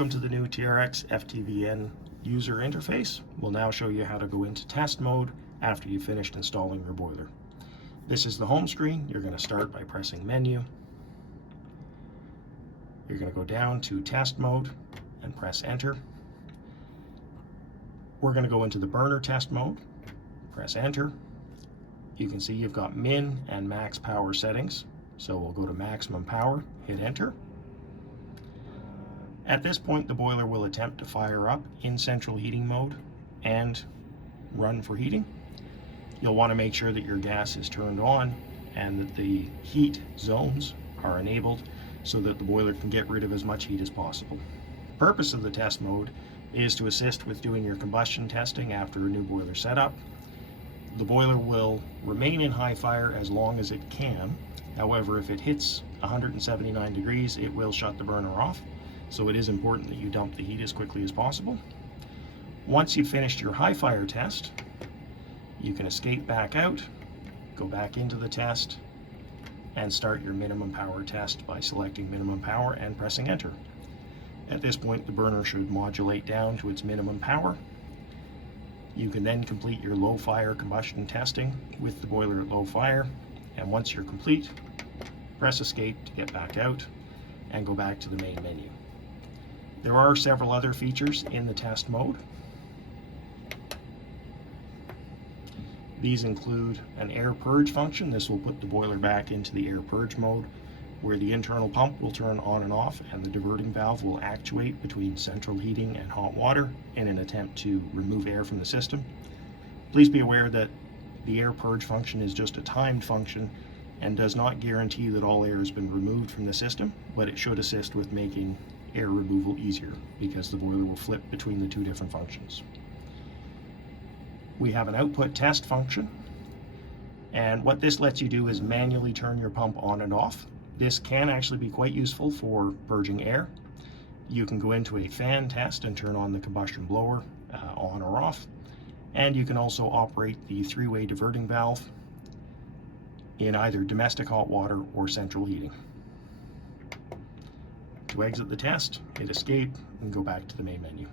Welcome to the new TRX FTVN user interface. We'll now show you how to go into test mode after you've finished installing your boiler. This is the home screen. You're going to start by pressing menu. You're going to go down to test mode and press enter. We're going to go into the burner test mode. Press enter. You can see you've got min and max power settings. So we'll go to maximum power, hit enter. At this point, the boiler will attempt to fire up in central heating mode and run for heating. You'll want to make sure that your gas is turned on and that the heat zones are enabled so that the boiler can get rid of as much heat as possible. The purpose of the test mode is to assist with doing your combustion testing after a new boiler setup. The boiler will remain in high fire as long as it can. However, if it hits 179 degrees, it will shut the burner off. So it is important that you dump the heat as quickly as possible. Once you've finished your high fire test, you can escape back out, go back into the test, and start your minimum power test by selecting minimum power and pressing enter. At this point, the burner should modulate down to its minimum power. You can then complete your low fire combustion testing with the boiler at low fire, and once you're complete, press escape to get back out and go back to the main menu. There are several other features in the test mode. These include an air purge function. This will put the boiler back into the air purge mode, where the internal pump will turn on and off and the diverting valve will actuate between central heating and hot water in an attempt to remove air from the system. Please be aware that the air purge function is just a timed function and does not guarantee that all air has been removed from the system, but it should assist with making air removal easier because the boiler will flip between the two different functions. We have an output test function, and what this lets you do is manually turn your pump on and off. This can actually be quite useful for purging air. You can go into a fan test and turn on the combustion blower on or off, and you can also operate the three-way diverting valve in either domestic hot water or central heating. To exit the test, hit escape and go back to the main menu.